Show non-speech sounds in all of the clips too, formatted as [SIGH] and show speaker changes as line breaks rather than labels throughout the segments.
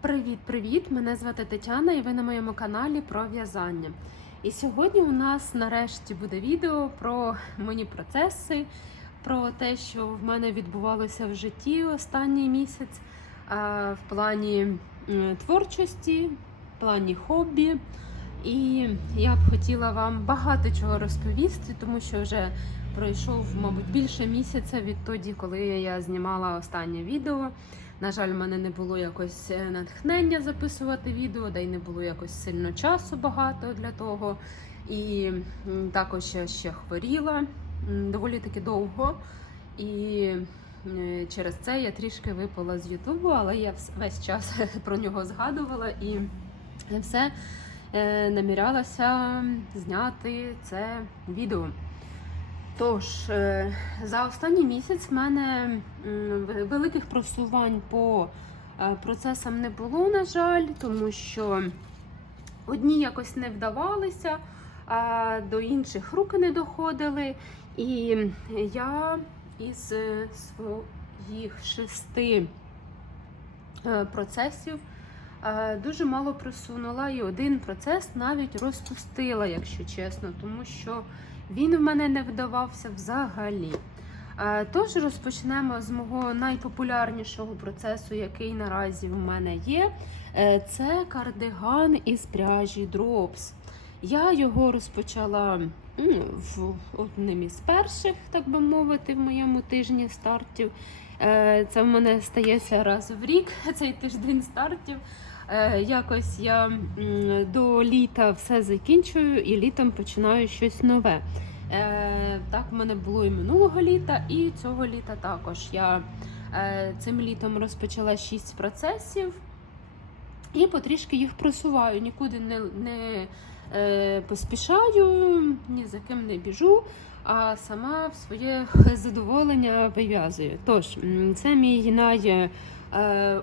Привіт-привіт! Мене звати Тетяна і ви на моєму каналі про в'язання. І сьогодні у нас нарешті буде відео про мої процеси, про те, що в мене відбувалося в житті останній місяць в плані творчості, в плані хобі. І я б хотіла вам багато чого розповісти, тому що вже пройшов, мабуть, більше місяця відтоді, коли я знімала останнє відео. На жаль, в мене не було якось е, натхнення записувати відео, да й не було якось сильно часу багато для того. І також я ще хворіла доволі таки довго. І е, через це я трішки випала з Ютубу, але я весь час [LAUGHS] про нього згадувала і все е, намірялася зняти це відео. Тож, е, за останній місяць в мене великих просувань по е, процесам не було, на жаль, тому що одні якось не вдавалися, а до інших руки не доходили. І я із е, своїх шести процесів дуже мало просунула, і один процес навіть розпустила, якщо чесно, тому що він в мене не вдавався взагалі. Е, Тож розпочнемо з мого найпопулярнішого процесу, який наразі в мене є. Е, Це кардиган із пряжі Drops. Я його розпочала в одним із перших, так би мовити, в моєму тижні стартів. Е, Це в мене стається раз в рік, [LAUGHS] цей тиждень стартів. Е, Якось я до літа все закінчую і літом починаю щось нове. Е, Так в мене було і минулого літа, і цього літа також. Я е, цим літом розпочала 6 процесів і потрішки їх просуваю. Нікуди не, не поспішаю, ні за ким не біжу, а сама в своє [LAUGHS] задоволення вив'язую. Тож, це мій най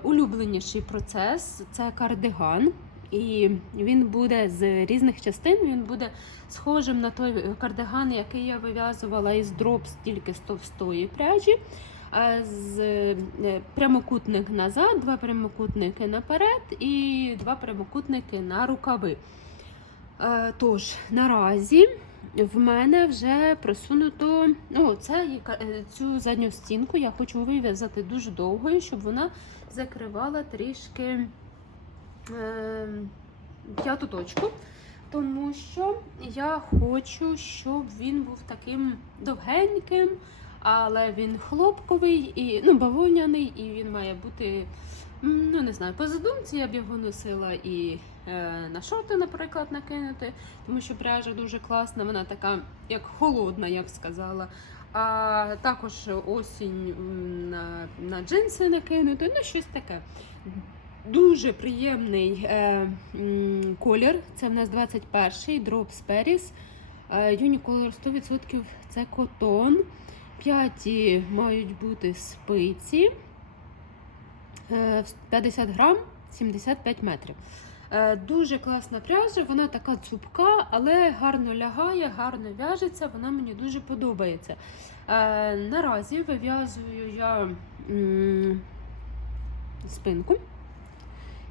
улюбленіший процес це кардиган. І він буде з різних частин. Він буде схожим на той кардиган, який я вив'язувала із дропс тільки з товстої пряжі. А З е, прямокутник назад, два прямокутники наперед і два прямокутники на рукави. Е, Тож, наразі в мене вже просунуто. Ну, це е, цю задню стінку я хочу вив'язати дуже довгою, щоб вона закривала трішки е, п'яту точку. Тому що я хочу, щоб він був таким довгеньким, але він хлопковий і ну, бавовняний, і він має бути. Ну, не знаю, по задумці я б його носила і на шорти, наприклад, накинути, тому що пряжа дуже класна, вона така, як холодна, я б сказала. А також осінь на, на джинси накинути, ну щось таке. Дуже приємний е, колір. Це в нас 21-й Drops Paris. Е, Unicolor 100% це котон. П'яті мають бути спиці. Е, 50 грам, 75 метрів. Е, Дуже класна пряжа, вона така цупка, але гарно лягає, гарно в'яжеться, вона мені дуже подобається. Е, Наразі вив'язую я спинку.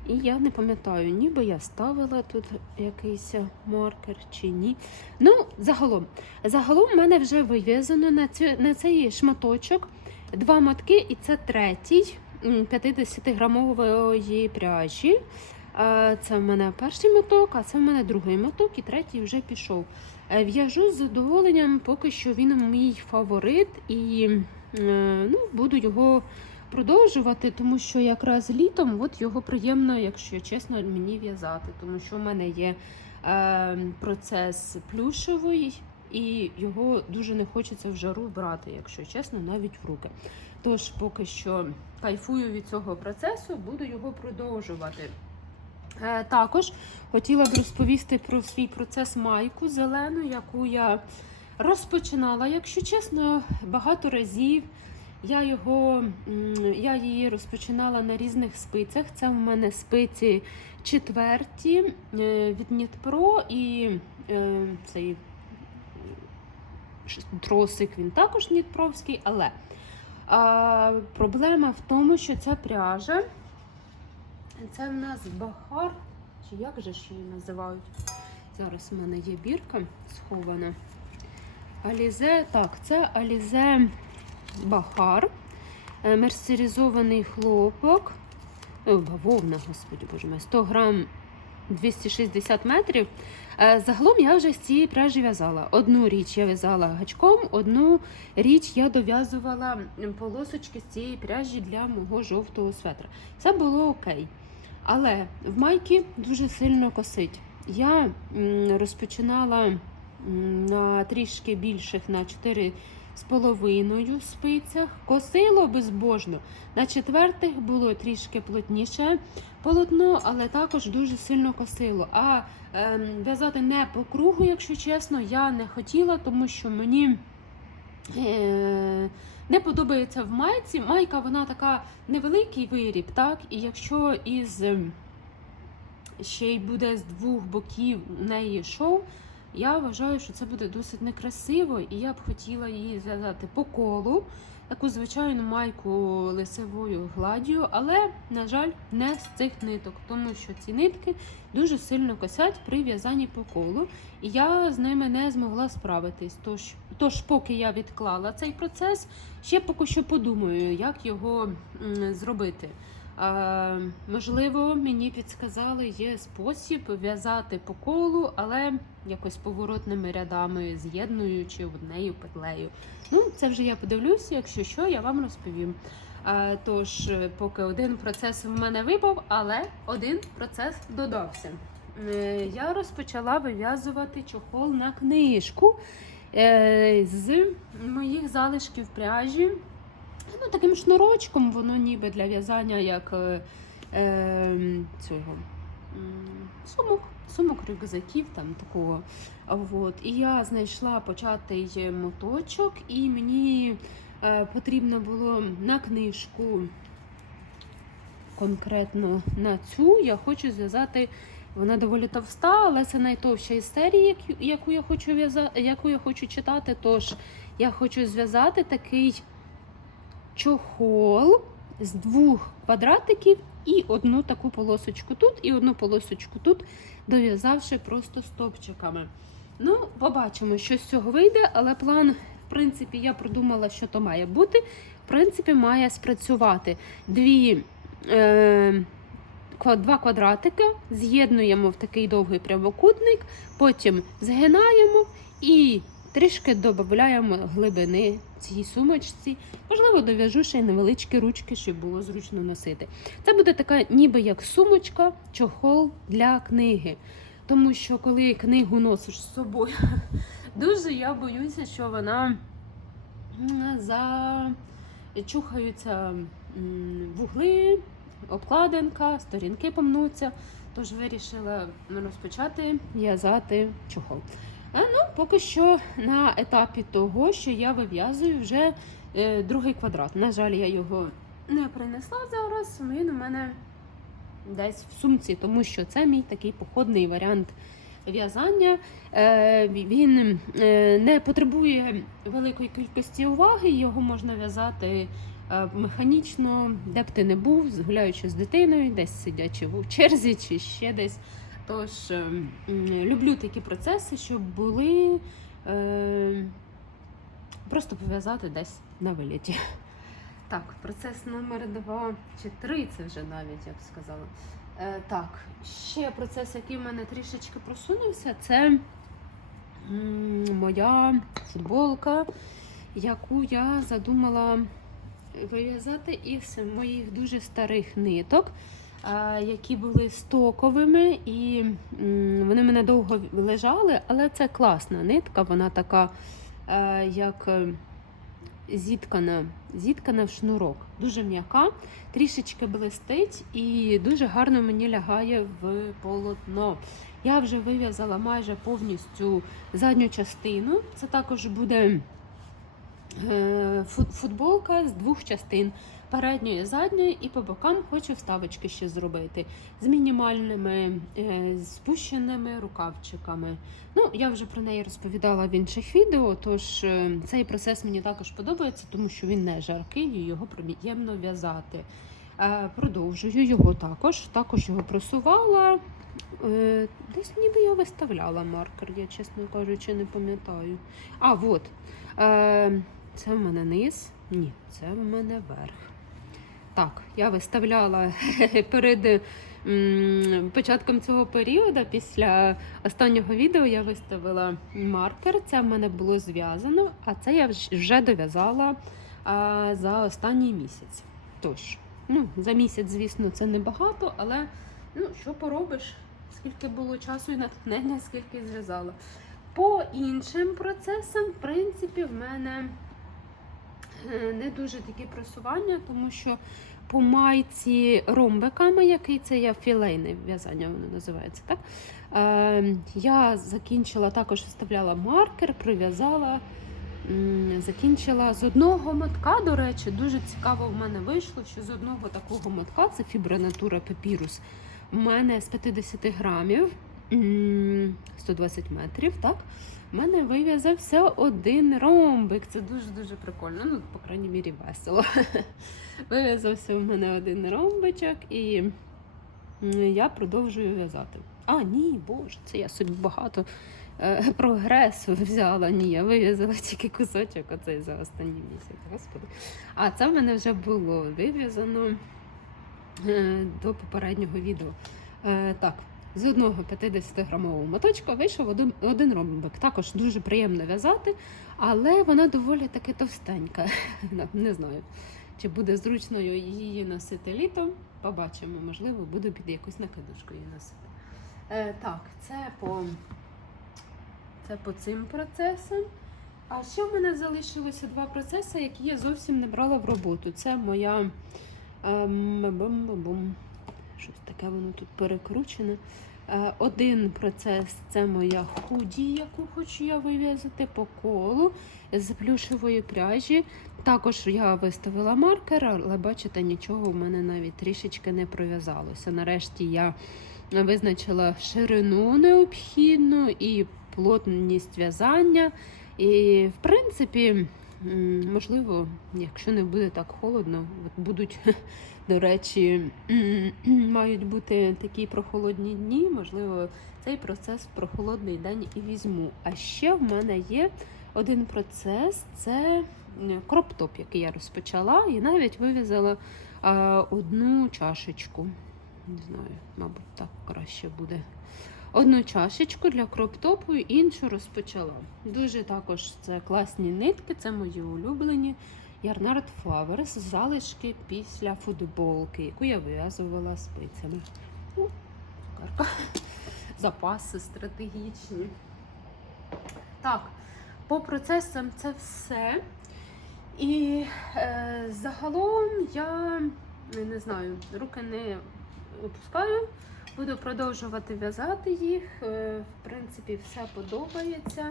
І я не пам'ятаю, ніби я ставила тут якийсь маркер чи ні. Ну, загалом, загалом в мене вже вив'язано на, цю, на цей шматочок два мотки, і це третій 50-грамової пряжі. Це в мене перший моток, а це в мене другий моток, і третій вже пішов. Е, В'яжу з задоволенням, поки що він мій фаворит, і е, ну, буду його продовжувати, тому що якраз літом от його приємно, якщо чесно, мені в'язати, тому що в мене є е, процес плюшевий, і його дуже не хочеться в жару брати, якщо чесно, навіть в руки. Тож, поки що кайфую від цього процесу, буду його продовжувати. Е, також хотіла б розповісти про свій процес майку зелену, яку я розпочинала, якщо чесно, багато разів. Я його я її розпочинала на різних спицях. Це в мене спиці четверті е, від Нітпро і е, цей тросик він також Нітпровський, але проблема в тому, що ця пряжа Це в нас бахар, чи як же ж її називають? Зараз в мене є бірка схована. Алізе, так, це Алізе Бахар, е, мерсеризований хлопок. О, бавовна, господи боже мій, 100 грам 260 метрів. Е, Загалом я вже з цієї пряжі в'язала. Одну річ я в'язала гачком, одну річ я дов'язувала полосочки з цієї пряжі для мого жовтого светра. Це було окей. Але в майки дуже сильно косить. Я розпочинала на трішки більших на 4 з половиною спицях, косило безбожно. На четвертих було трішки плотніше полотно, але також дуже сильно косило. А ем, в'язати не по кругу, якщо чесно, я не хотіла, тому що мені. Е, не подобається в майці. Майка вона така невеликий виріб, так? І якщо із ем, ще й буде з двох боків у неї шов, я вважаю, що це буде досить некрасиво, і я б хотіла її зв'язати по колу, таку звичайну майку лицевою гладдю, але, на жаль, не з цих ниток, тому що ці нитки дуже сильно косять при в'язанні по колу, і я з ними не змогла справитись. Тож, тож поки я відклала цей процес, ще поки що подумаю, як його зробити. Е, можливо, мені підсказали, є спосіб в'язати по колу, але якось поворотними рядами, з'єднуючи однею петлею. Ну, це вже я подивлюся, якщо що, я вам розповім. Е, тож, поки один процес в мене випав, але один процес додався. Е, я розпочала вив'язувати чохол на книжку з моїх залишків пряжі. Ну, таким шнурочком, воно ніби для в'язання як е, е, цього сумок, сумок рюкзаків там такого. От. І я знайшла початий моточок, і мені е, потрібно було на книжку конкретно на цю. Я хочу зв'язати. Вона доволі товста, але це найтовща із серії, яку я хочу в'язати, яку я хочу читати. Тож я хочу зв'язати такий чохол з двох квадратиків і одну таку полосочку тут, і одну полосочку тут, дов'язавши просто стопчиками. Ну, побачимо, що з цього вийде, але план, в принципі, я продумала, що то має бути. В принципі, має спрацювати дві. Е- Два квадратики з'єднуємо в такий довгий прямокутник, потім згинаємо і трішки додаємо глибини цій сумочці. Можливо, дов'яжу ще й невеличкі ручки, щоб було зручно носити. Це буде така, ніби як сумочка, чохол для книги. Тому що коли книгу носиш з собою, [LAUGHS] дуже я боюся, що вона зачухаються вугли, обкладинка, сторінки помнуться. Тож вирішила розпочати в'язати чохол. Ну, поки що на етапі того, що я вив'язую вже е, другий квадрат. На жаль, я його не принесла зараз. Він у мене десь в сумці, тому що це мій такий походний варіант в'язання. Е, він е, не потребує великої кількості уваги, його можна в'язати е, механічно, де б ти не був, гуляючи з дитиною, десь сидячи в черзі чи ще десь. Тож е, люблю такі процеси, щоб були е, просто пов'язати десь на виліті. Так, процес номер два чи три, це вже навіть, я б сказала. Е, так, ще процес, який в мене трішечки просунувся, це моя футболка, яку я задумала вив'язати із моїх дуже старих ниток, які були стоковими, і вони мене довго лежали, але це класна нитка, вона така, е, як. е, зіткана, зіткана в шнурок. Дуже м'яка, трішечки блистить і дуже гарно мені лягає в полотно. Я вже вив'язала майже повністю задню частину. Це також буде е, футболка з двох частин. Передньої, задньої, і по бокам хочу вставочки ще зробити з мінімальними е, спущеними рукавчиками. Ну, я вже про неї розповідала в інших відео, тож е, цей процес мені також подобається, тому що він не жаркий і його приємно в'язати. Е, Продовжую його також. Також його просувала. Е, Десь ніби я виставляла маркер, я, чесно кажучи, не пам'ятаю. А, от. Е, Це в мене низ. Ні, це в мене верх. Так, я виставляла [LAUGHS] перед початком цього періоду, після останнього відео я виставила маркер. Це в мене було зв'язано, а це я вже дов'язала за останній місяць. Тож, ну, за місяць, звісно, це небагато, але ну, що поробиш? Скільки було часу і натхнення, скільки зв'язала. По іншим процесам, в принципі, в мене не дуже такі просування, тому що по майці ромбиками, який це я філейне в'язання, воно називається, так? Е, я закінчила, також вставляла маркер, прив'язала. Закінчила з одного мотка, до речі, дуже цікаво в мене вийшло, що з одного такого мотка, це фібронатура папірус, у мене з 50 грамів, 120 метрів, так? У мене вив'язався один ромбик. Це дуже-дуже прикольно. Ну, по крайній мірі, весело. [LAUGHS] Вив'язався у мене один ромбичок, і я продовжую в'язати. А, ні, боже, це я собі багато е, прогресу [LAUGHS] взяла. Ні, я вив'язала тільки кусочок оцей за останній місяць. Господи. А це в мене вже було вив'язано е, до попереднього відео. Е, так, з одного 50-грамового моточка вийшов один, один ромбик. Також дуже приємно в'язати, але вона доволі таки товстенька. [LAUGHS] Не знаю, чи буде зручно її носити літом. Побачимо, можливо, буду під якусь накидушку її носити. Е, так, це по, це по цим процесам. А ще в мене залишилося два процеси, які я зовсім не брала в роботу. Це моя ем, бум-бум-бум. Щось таке воно тут перекручене. Е, Один процес це моя худі, яку хочу я вив'язати по колу з плюшевої пряжі. Також я виставила маркер, але бачите, нічого в мене навіть трішечки не пров'язалося. Нарешті я визначила ширину необхідну і плотність в'язання. І, в принципі, можливо, якщо не буде так холодно, от будуть, [LAUGHS] до речі, [CLEARS THROAT] мають бути такі прохолодні дні, можливо, цей процес в прохолодний день і візьму. А ще в мене є один процес це кроп-топ, який я розпочала, і навіть вив'язала одну чашечку. Не знаю, мабуть, так краще буде. Одну чашечку для кроптопу, і іншу розпочала. Дуже також це класні нитки, це мої улюблені. Ярнард Flowers, залишки після футболки, яку я вив'язувала спицями. Цукерка. Запаси стратегічні. Так, по процесам це все. І е, загалом я не знаю, руки не опускаю. Буду продовжувати в'язати їх. Е, В принципі, все подобається.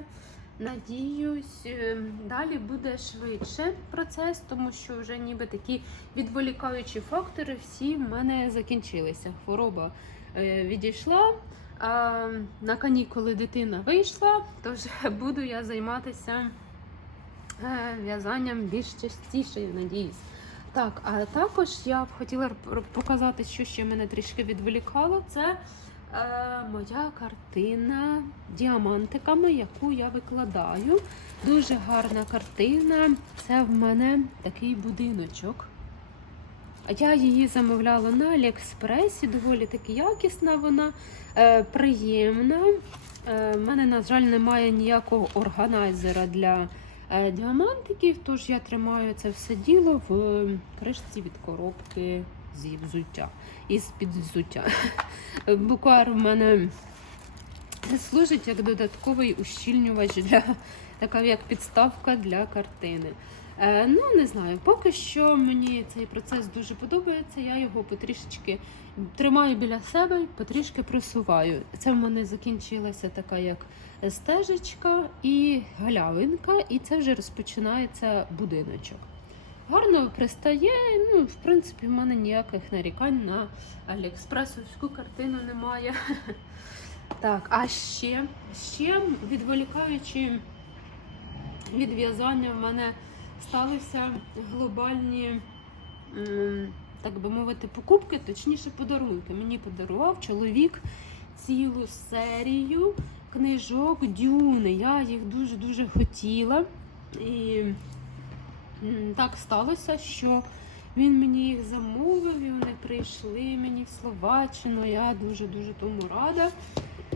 Надіюсь, е, далі буде швидше процес, тому що вже ніби такі відволікаючі фактори всі в мене закінчилися. Хвороба е, відійшла. А на канікули дитина вийшла, тож [LAUGHS] буду я займатися в'язанням більш частіше, я надіюсь. Так, а також я б хотіла показати, що ще мене трішки відволікало. Це е, моя картина діамантиками, яку я викладаю. Дуже гарна картина. Це в мене такий будиночок. Я її замовляла на Аліекспресі, доволі таки якісна вона, е, приємна. Е, мене, на жаль, немає ніякого органайзера для діамантиків, тож я тримаю це все діло в кришці від коробки зі взуття. Із під взуття. Буквар в мене служить як додатковий ущільнювач для така як підставка для картини. Е, ну, не знаю, поки що мені цей процес дуже подобається. Я його потрішечки тримаю біля себе, потрішки просуваю. Це в мене закінчилася така як стежечка і галявинка, і це вже розпочинається будиночок. Гарно пристає, ну, в принципі, в мене ніяких нарікань на Аліекспресовську картину немає. [LAUGHS] Так, а ще, ще відволікаючи від в'язання, в мене сталися глобальні так би мовити, покупки, точніше подарунки. Мені подарував чоловік цілу серію книжок Дюни. Я їх дуже-дуже хотіла. І так сталося, що він мені їх замовив, і вони прийшли мені в Словаччину. Я дуже-дуже тому рада.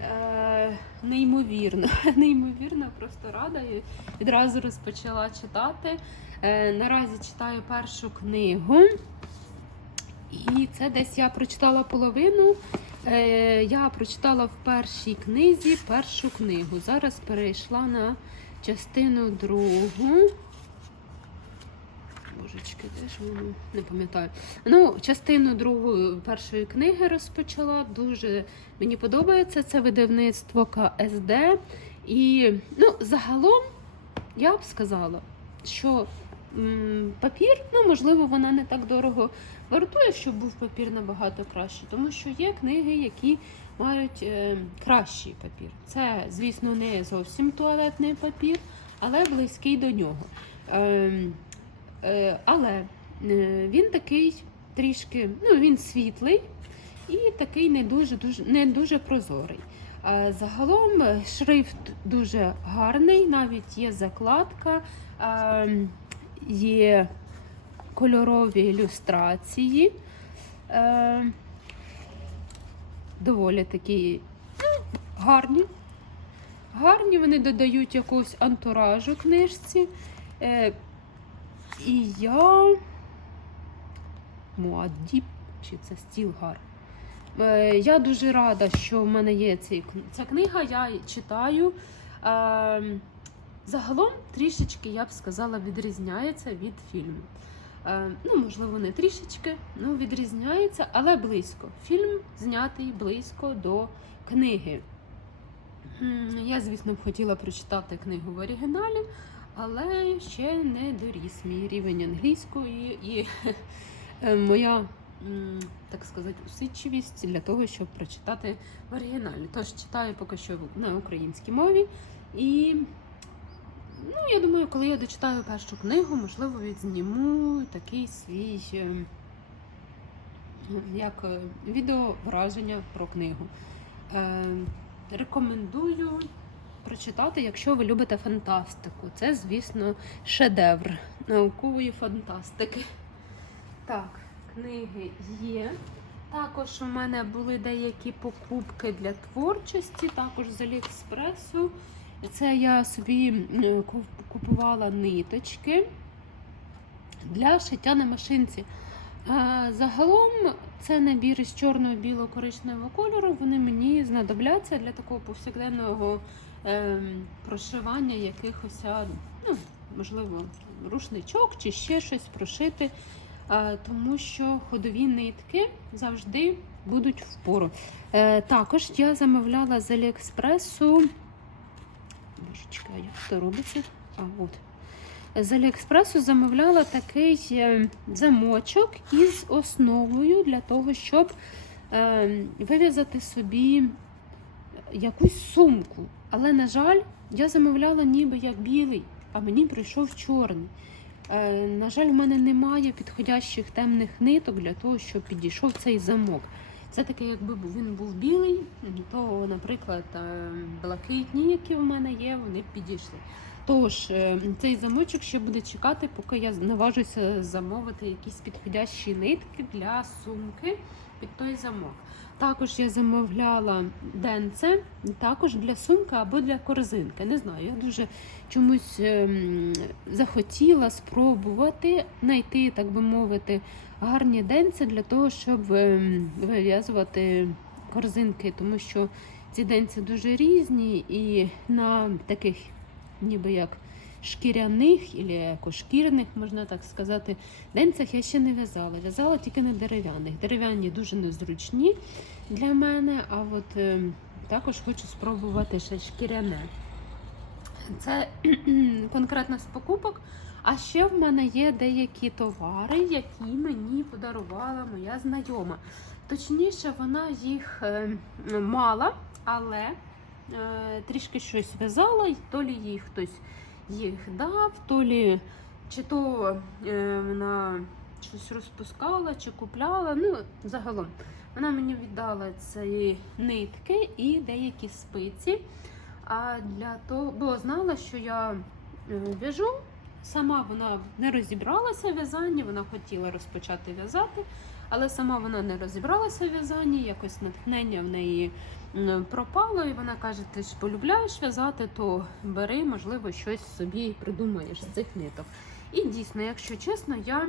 Е, неймовірно, [LAUGHS] неймовірно, просто рада. І відразу розпочала читати. Е, наразі читаю першу книгу. І це десь я прочитала половину. Е, я прочитала в першій книзі першу книгу. Зараз перейшла на частину другу. Божечки, де ж воно? Не пам'ятаю. Ну, частину другої першої книги розпочала. Дуже мені подобається це видавництво КСД. І ну, загалом я б сказала, що м, папір, ну, можливо, вона не так дорого вартує, щоб був папір набагато кращий, тому що є книги, які мають е, кращий папір. Це, звісно, не зовсім туалетний папір, але близький до нього. Е, але е, він такий трішки, ну він світлий і такий не дуже, дуже, не дуже прозорий. Загалом е, шрифт дуже гарний, навіть є закладка, е, є кольорові ілюстрації. Е, Доволі такі ну, гарні. Гарні, вони додають якогось антуражу книжці. І я Муаддіб, чи це Стілгар. Е, Я дуже рада, що в мене є цей, ця книга, я читаю. Е, Загалом трішечки, я б сказала, відрізняється від фільму. Е, Ну, можливо, не трішечки, ну відрізняється, але близько. Фільм знятий близько до книги. Я, звісно, б хотіла прочитати книгу в оригіналі, але ще не доріс мій рівень англійської і е, моя, так сказати, усидчивість для того, щоб прочитати в оригіналі. Тож читаю поки що на українській мові. І ну, я думаю, коли я дочитаю першу книгу, можливо, відзніму такий свій е, як е, відео враження про книгу. Е, Рекомендую прочитати, якщо ви любите фантастику. Це, звісно, шедевр наукової фантастики. Так, книги є. Також у мене були деякі покупки для творчості, також з Аліекспресу. Це я собі купувала ниточки для шиття на машинці. Загалом це набір із чорного білого коричневого кольору. Вони мені знадобляться для такого повсякденного ем, прошивання якихось, ну, можливо, рушничок чи ще щось прошити, тому що ходові нитки завжди будуть впору. Е, також я замовляла з Аліекспресу. Божечка, а як це робиться? А, от. З Аліекспресу замовляла такий е, замочок із основою для того, щоб е, вив'язати собі якусь сумку. Але, на жаль, я замовляла ніби як білий, а мені прийшов чорний. Е, на жаль, в мене немає підходящих темних ниток для того, щоб підійшов цей замок. Все-таки, якби він був білий, то, наприклад, е, блакитні, які в мене є, вони б підійшли. Тож, е, цей замочок ще буде чекати, поки я наважуся замовити якісь підходящі нитки для сумки під той замок. Також я замовляла денце, також для сумки або для корзинки. Не знаю, я дуже чомусь ем, захотіла спробувати знайти, так би мовити, гарні денці для того, щоб ем, вив'язувати корзинки, тому що ці денці дуже різні і на таких ніби як шкіряних або екошкірних, можна так сказати, денцях я ще не в'язала. В'язала тільки на дерев'яних. Дерев'яні дуже незручні для мене, а от е, також хочу спробувати ще шкіряне. Це [CLEARS THROAT] конкретно з покупок. А ще в мене є деякі товари, які мені подарувала моя знайома. Точніше, вона їх е, мала, але е, трішки щось в'язала, і то лі їй хтось їх дав, то лі чи то е, вона щось розпускала чи купляла. Ну, загалом, вона мені віддала ці нитки і деякі спиці. А для того, бо знала, що я е, в'яжу. Сама вона не розібралася в в'язанні, вона хотіла розпочати в'язати, але сама вона не розібралася в в'язанні, якось натхнення в неї пропало, і вона каже: ти ж полюбляєш в'язати, то бери, можливо, щось собі придумаєш з цих ниток. І дійсно, якщо чесно, я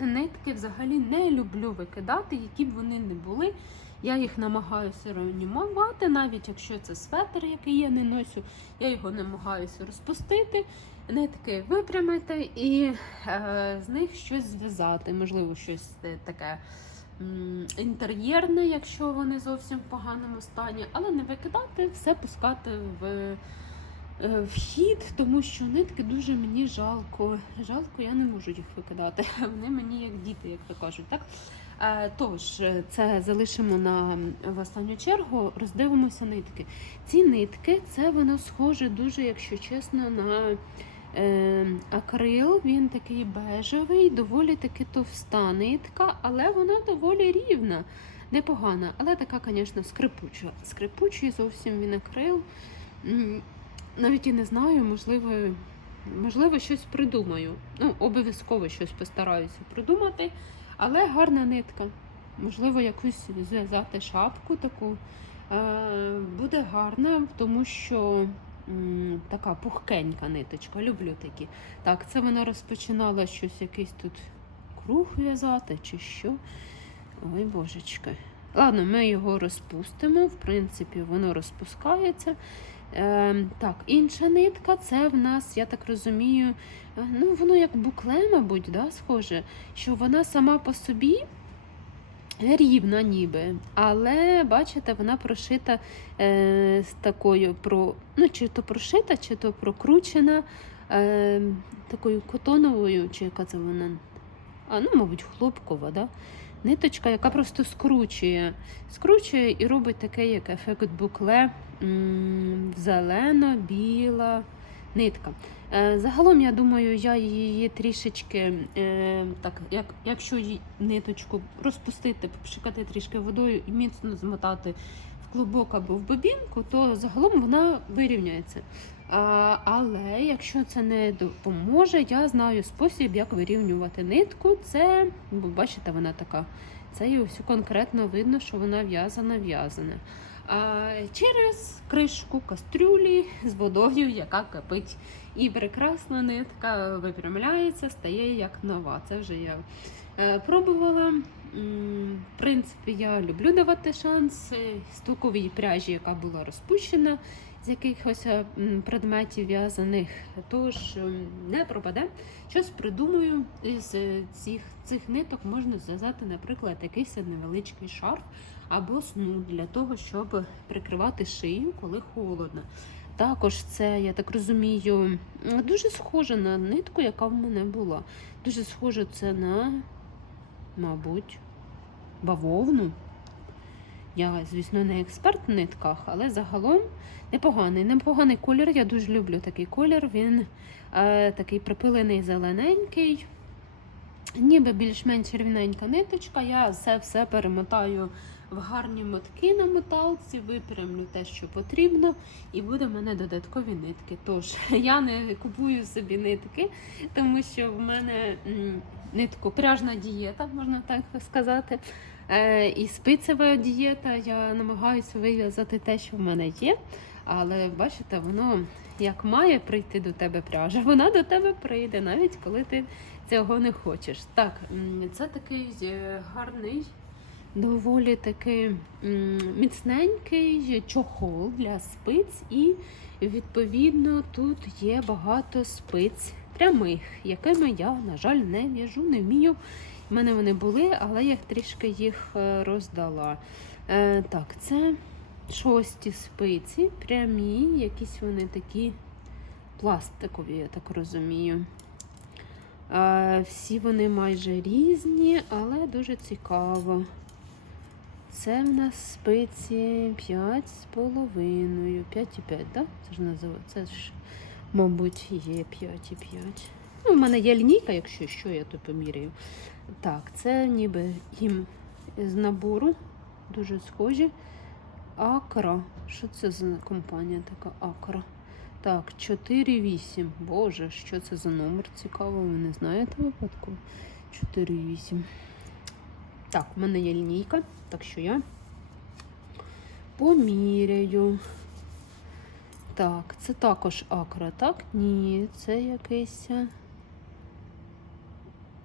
нитки взагалі не люблю викидати, які б вони не були. Я їх намагаюся реанімувати, навіть якщо це светр, який я не носю, я його намагаюся розпустити, нитки випрямити і е, з них щось зв'язати. Можливо, щось е, таке інтер'єрне, якщо вони зовсім в поганому стані, але не викидати, все пускати в. е, В хід, тому що нитки дуже мені жалко. Жалко, я не можу їх викидати. [LAUGHS] Вони мені як діти, як то кажуть, так? Е, Тож, е, це залишимо на в останню чергу, роздивимося нитки. Ці нитки, це воно схоже дуже, якщо чесно, на акрил. Він такий бежевий, доволі таки товста нитка, але вона доволі рівна, непогана. Але така, звісно, скрипуча. Скрипучий зовсім він акрил. Навіть і не знаю, можливо, можливо, щось придумаю. Ну, обов'язково щось постараюся придумати. Але гарна нитка. Можливо, якусь зв'язати шапку таку. Е, буде гарна, тому що така пухкенька ниточка. Люблю такі. Так, це вона розпочинала щось, якийсь тут круг в'язати чи що. Ой, божечки. Ладно, ми його розпустимо. В принципі, воно розпускається. Е, так, інша нитка це в нас, я так розумію, е, ну воно як букле, мабуть, да, схоже, що вона сама по собі рівна ніби. Але, бачите, вона прошита е, з такою про, ну, чи то прошита, чи то прокручена е, такою котоновою, чи яка це вона? А, ну, мабуть, хлопкова, да? Ниточка, яка просто скручує. Скручує і робить такий як ефект букле зелено-біла нитка. Е, Загалом, я думаю, я її трішечки, е, так, як, якщо її ниточку розпустити, попшикати трішки водою і міцно змотати в клубок або в бобінку, то загалом вона вирівняється. А, але якщо це не допоможе, я знаю спосіб, як вирівнювати нитку. Це, бо бачите, вона така. Це і ось конкретно видно, що вона в'язана в'язана. А, через кришку кастрюлі з водою, яка кипить. І прекрасна нитка випрямляється, стає як нова. Це вже я е, пробувала. В принципі, я люблю давати шанс стуковій пряжі, яка була розпущена з якихось е, предметів в'язаних. Тож не пропаде. Щось придумаю е, цих, цих ниток можна зв'язати, наприклад, якийсь невеличкий шарф або сну для того, щоб прикривати шию, коли холодно. Також це, я так розумію, дуже схоже на нитку, яка в мене була. Дуже схоже це на, мабуть, бавовну. Я, звісно, не експерт в нитках, але загалом непоганий. Непоганий колір. Я дуже люблю такий колір. Він е, такий припилений зелененький, ніби більш-менш рівненька ниточка. Я все все перемотаю в гарні мотки на моталці, випрямлю те, що потрібно, і буде в мене додаткові нитки. Тож [LAUGHS] я не купую собі нитки, тому що в мене нитку пряжна дієта, можна так сказати. Е, і спицева дієта. Я намагаюся вив'язати те, що в мене є. Але бачите, воно як має прийти до тебе пряжа, [LAUGHS] вона до тебе прийде, навіть коли ти цього не хочеш. Так, це такий е, гарний, доволі такий міцненький чохол для спиць, і відповідно тут є багато спиць прямих, якими я, на жаль, не в'яжу, не вмію. У мене вони були, але я трішки їх е, роздала. Е, так, це шості спиці, прямі, якісь вони такі пластикові, я так розумію. Е, всі вони майже різні, але дуже цікаво. Це в нас спиці 5 з половиною. 5,5, так? Це ж називається. Це ж, мабуть, є 5,5. Ну, у мене є лінійка, якщо що, я то поміряю. Так, це ніби їм з набору. Дуже схожі. Акра. Що це за компанія така Акра? Так, 4,8. Боже, що це за номер? Цікаво, ви не знаєте випадку? 4,8. Так, у мене є лінійка, так що я поміряю. Так, це також акра, так? Ні, це якийсь е,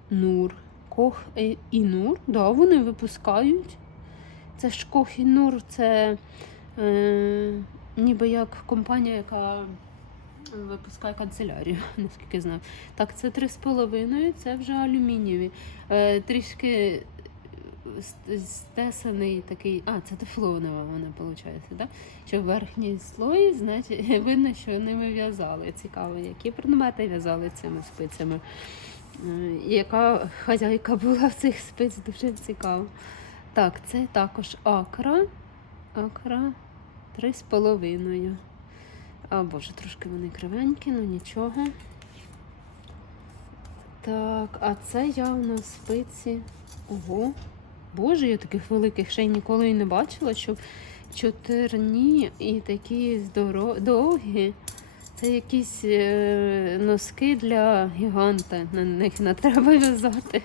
Нур. Кох і Нур. Да, вони випускають. Це ж Кох і Нур, це е, ніби як компанія, яка випускає канцелярію, [LAUGHS] наскільки знаю. Так, це 3,5, це вже алюмінієві. Е, трішки стесаний такий. А, це тефлонова вона, виходить, так? Що верхній слой, значить, [LAUGHS] видно, що ними в'язали. Цікаво, які предмети в'язали цими спицями. Е, Яка хазяйка була в цих спиць, дуже цікаво. Так, це також акра. Акра 3,5. А, боже, трошки вони кривенькі, ну нічого. Так, а це я у нас спиці. Ого. Боже, я таких великих ще й ніколи і не бачила, щоб чотирні і такі здоро... довгі. Це якісь е, носки для гіганта. На них не треба в'язати.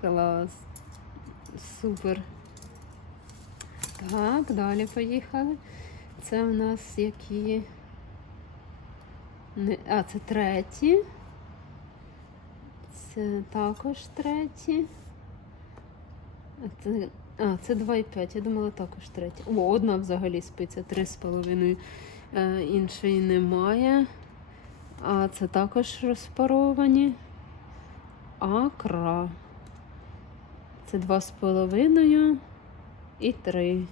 Клас. Супер. Так, далі поїхали. Це у нас які. А, це треті. Це також треті. Це, а, це 2,5. Я думала також третя. О, одна взагалі спиця 3,5. Е, іншої немає. А це також розпаровані. Акра. Це 2,5 і 3.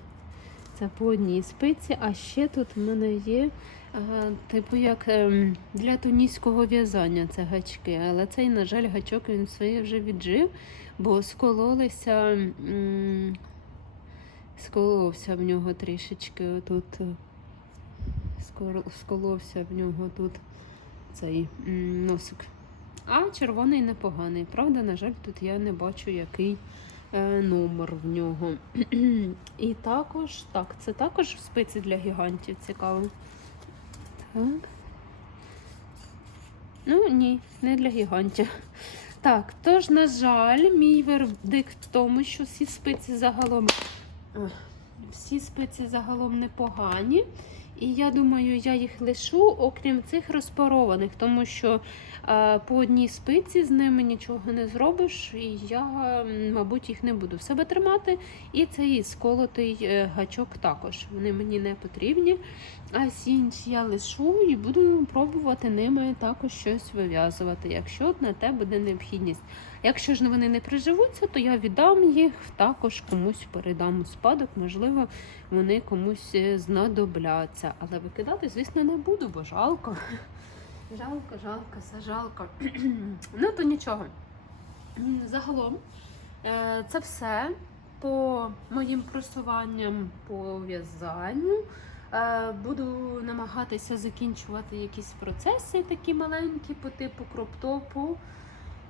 Це по одній спиці, а ще тут в мене є, типу, як ем, для туніського в'язання це гачки. Але цей, на жаль, гачок він своє вже віджив, бо скололися, сколовся в нього трішечки отут. е, Сколовся в нього тут цей носик. А червоний непоганий. Правда, на жаль, тут я не бачу, який е, номер в нього. [CLEARS THROAT] І також, так, це також спиці для гігантів, цікаво. Так. Ну, ні, не для гігантів. Так, тож, на жаль, мій вердикт в тому, що всі спиці загалом. Всі спиці загалом непогані. І я думаю, я їх лишу, окрім цих розпарованих, тому що е, по одній спиці з ними нічого не зробиш, і я, мабуть, їх не буду в себе тримати. І цей сколотий е, гачок також. Вони мені не потрібні. А всі інші я лишу і буду пробувати ними також щось вив'язувати, якщо на те буде необхідність. Якщо ж вони не приживуться, то я віддам їх також комусь передам у спадок, можливо, вони комусь е, знадобляться. Але викидати, звісно, не буду, бо жалко. Жалко, жалко, все жалко. [CLEARS THROAT] ну, то нічого. Загалом, е, це все по моїм просуванням по в'язанню. Е, Буду намагатися закінчувати якісь процеси такі маленькі по типу кроптопу.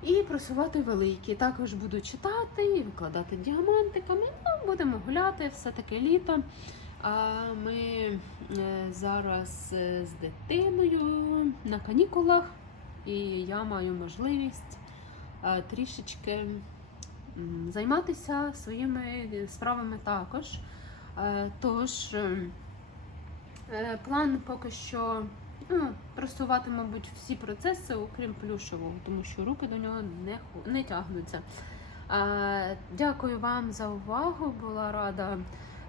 І просувати великі. Також буду читати і викладати діамантиками. Ну, будемо гуляти, все таки літо. А ми е, зараз е, з дитиною на канікулах, і я маю можливість е, трішечки займатися своїми справами також. Тож план поки що просувати, мабуть, всі процеси, окрім плюшевого, тому що руки до нього не, не тягнуться. Дякую вам за увагу. Була рада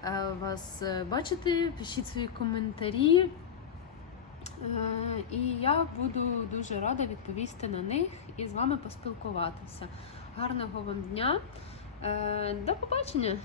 е, вас е, бачити. Пишіть свої коментарі. Е, І я буду дуже рада відповісти на них і з вами поспілкуватися. Гарного вам дня. До побачення!